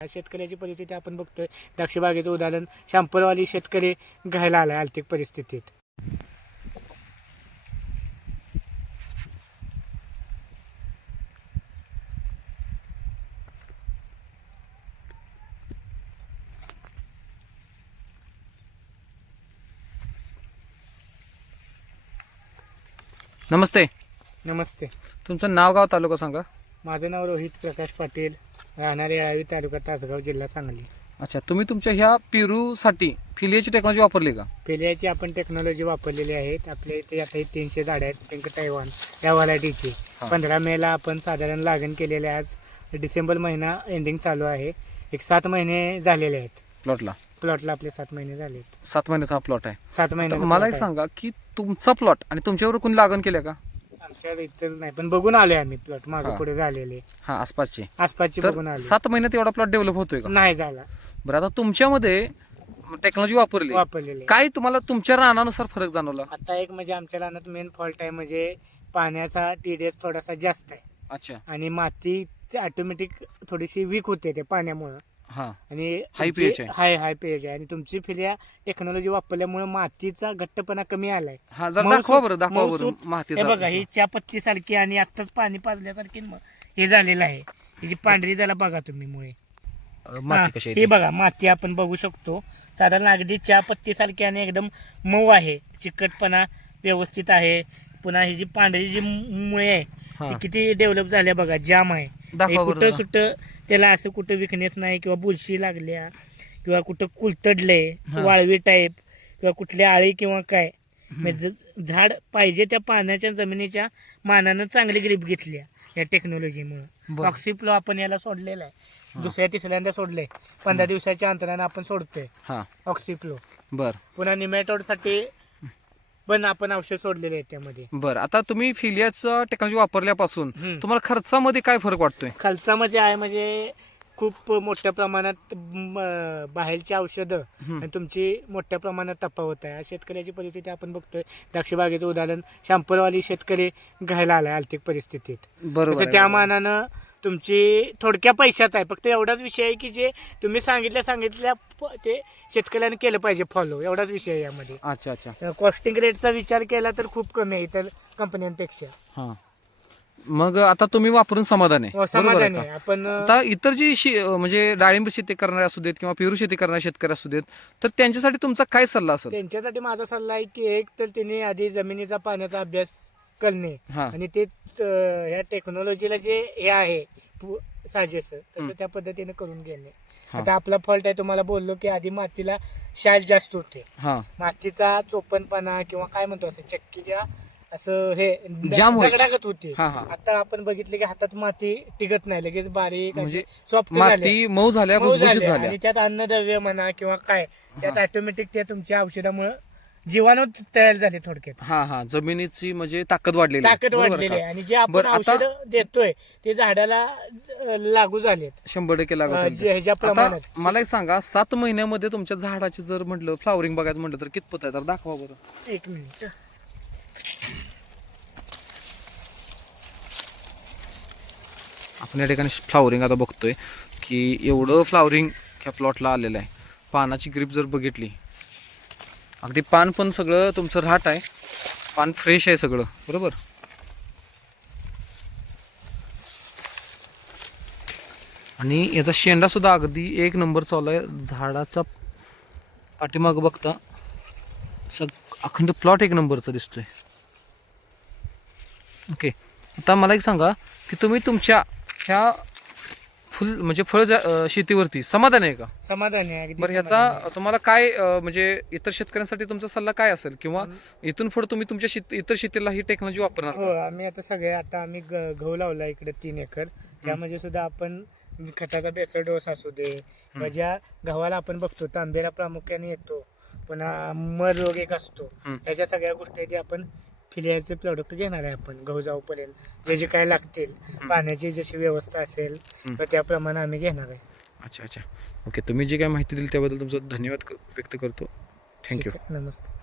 शेतकऱ्याची परिस्थिती आपण बघतोय. द्राक्ष बागेचं उदाहरण, शांपलवाली शेतकरी घायला आलाय आर्थिक परिस्थितीत. नमस्ते. नमस्ते. तुमचं नाव, गाव, तालुका सांगा. माझं नाव रोहित प्रकाश पाटील, राहणार येळावी, तालुका तासगाव, जिल्हा सांगली. अच्छा, तुम्ही तुमच्या ह्या पेरूसाठी फिलियाची टेक्नॉलॉजी वापरली का? पेलियाची आपण टेक्नॉलॉजी वापरलेली आहेत. आपल्या इथे आता 300 झाडं आहेत पिंक टायवान या व्हरायटीची. 15 मेला आपण साधारण लागण केलेले. आज डिसेंबर महिना एंडिंग चालू आहे. 7 महिने झालेले आहेत प्लॉटला आपले 7 महिने झाले आहेत. 7 महिन्याचा हा प्लॉट आहे. 7 महिने. मला एक सांगा की तुमचा प्लॉट आणि तुमच्यावर कोणी लागण केल्या का? आमच्या इथं नाही, पण बघून आलोय आम्ही. प्लॉट मागे पुढे झालेले आसपासचे बघून आले. 7 महिन्यात एवढा प्लॉट डेव्हलप होतोय का? नाही झाला. बरं, आता तुमच्यामध्ये टेक्नॉलॉजी वापरलेली, काय तुम्हाला तुमच्या रानानुसार फरक जाणवला? आता एक म्हणजे आमच्या रानात मेन फॉल्ट आहे, म्हणजे पाण्याचा TDS थोडासा जास्त आहे. अच्छा. आणि माती ऑटोमॅटिक थोडीशी वीक होते ते पाण्यामुळे. आणि हाय pH आहे. हाय pH आहे. आणि तुमची फिलिया टेक्नॉलॉजी वापरल्यामुळे मातीचा घट्टपणा कमी आलाय. दाखवा बरं माती. हे बघा, ही चहापत्ती सारखी आणि आत्ताच पाणी पाजल्यासारखी हे झालेलं आहे. ही जी पांढरी झाला बघा तुम्ही मुळे. हे बघा, माती आपण बघू शकतो. साधारण अगदी चहापत्ती सारखी आणि एकदम मऊ आहे. चिकटपणा व्यवस्थित आहे. पुन्हा ही जी पांढरी जी मुळे आहे ती किती डेव्हलप झाल्या बघा. जाम आहे. कुठं सुट त्याला असं कुठं विकनेस नाही, किंवा बुरशी लागल्या, किंवा कुठं कुलतडले, वाळवी टाईप, किंवा कुठली आळी किंवा काय. म्हणजे झाड पाहिजे त्या पाण्याच्या जमिनीच्या मानानं चांगली ग्रीप घेतली या टेक्नॉलॉजीमुळे. ऑक्सिप्लो आपण याला सोडलेला आहे. दुसऱ्या तिसऱ्यांदा सोडले. 15 दिवसाच्या अंतराने आपण सोडतोय ऑक्सिप्लो. पुन्हा निमॅटोड साठी पण आपण औषध सोडलेले आहे त्यामध्ये. बरं, आता तुम्ही फिलियाचं टेक्नॉलॉजी वापरल्यापासून तुम्हाला खर्चामध्ये काय फरक वाटतोय? खर्चामध्ये आहे म्हणजे खूप मोठ्या प्रमाणात बाहेरची औषधं आणि तुमची मोठ्या प्रमाणात तफावत आहे. शेतकऱ्याची परिस्थिती आपण बघतोय. द्राक्ष बागेचं उदाहरण, शांपलवाली शेतकरी घायला आलाय आर्थिक परिस्थितीत. बरोबर. त्या मानानं तुमची थोडक्या पैशात आहे. फक्त एवढाच विषय आहे की जे तुम्ही सांगितल्या ते शेतकऱ्यांनी केलं पाहिजे फॉलो. एवढाच विषय आहे यामध्ये. अच्छा. कॉस्टिंग रेटचा विचार केला तर खूप कमी आहे इतर कंपन्यांपेक्षा. मग आता तुम्ही वापरून समाधान आहे? समाधान आहे. आपण आता इतर जी म्हणजे डाळिंब शेती करणारे असू देत किंवा पेरू शेती करणारे शेतकरी असू देत, तर त्यांच्यासाठी तुमचा काय सल्ला असेल? त्यांच्यासाठी माझा सल्ला आहे की एक तर त्यांनी आधी जमिनीचा पाण्याचा अभ्यास करणे, आणि ते ह्या टेक्नॉलॉजीला जे हे आहे साजेस तसं त्या पद्धतीने करून घेणे. आता आपला फॉल्ट आहे, तुम्हाला बोललो की आधी मातीला शाल जास्त होते. मातीचा चोपणपणा किंवा काय म्हणतो असं चक्की किंवा असं हे दगडागत होते. आता आपण बघितले की हातात माती टिकत नाही, लगेच बारीक म्हणजे सॉफ्ट माती मऊ झाल्या, आणि त्यात अन्नद्रव्य म्हणा किंवा काय त्यात ऑटोमॅटिक त्या तुमच्या औषधामुळे जीवाणू तयार झाले. थोडक्यात जमिनीची म्हणजे ताकद वाढलेली आहे. आणि जे आपण औषध देतोय ते झाडाला लागू झालेत 100% लागू ह्याच्या प्रमाणात. मला एक सांगा, 7 महिन्यामध्ये तुमच्या झाडाची जर म्हटलं फ्लावरिंग बघायचं म्हटलं तर कितपत आहे? तर दाखवा बरं. 1 मिनिट. आपण या ठिकाणी फ्लावरिंग आता बघतोय की एवढं फ्लावरिंग ह्या प्लॉटला आलेलं आहे. पानाची ग्रीप जर बघितली, अगदी पान पण सगळं तुमचं राहट आहे, पान फ्रेश आहे सगळं, बरोबर. आणि याचा शेंडा सुद्धा अगदी 1 नंबर चालू आहे. झाडाचा पाठीमाग बघता अखंड प्लॉट 1 नंबरचा दिसतोय. ओके, आता मला एक सांगा की तुम्ही तुमच्या ह्या म्हणजे फळ शेतीवरती समाधान आहे का? समाधान आहे. बरं, ह्याचा तुम्हाला काय म्हणजे इतर शेतकऱ्यांसाठी तुमचा सल्ला काय असेल, किंवा इथून पुढे तुम्ही तुमच्या इतर शेतीला ही टेक्नॉलॉजी वापरणार? हो, आम्ही आता आम्ही गहू लावला इकडे 3 एकर. त्यामध्ये सुद्धा आपण खताचा बेसळ डोस असू दे, ज्या गव्हाला आपण बघतो तांबेरा प्रामुख्याने येतो, पुन्हा मर रोग एक असतो, ह्याच्या सगळ्या गोष्टी आपण फिलियाचे प्रोडक्ट घेणार आहे. आपण गहू जाऊपर्यंत जे काय लागतील, पाण्याची जशी व्यवस्था असेल तर त्याप्रमाणे आम्ही घेणार आहे. अच्छा. ओके, तुम्ही जी काय माहिती दिली त्याबद्दल तुमचा धन्यवाद व्यक्त करतो. थँक्यू. नमस्ते.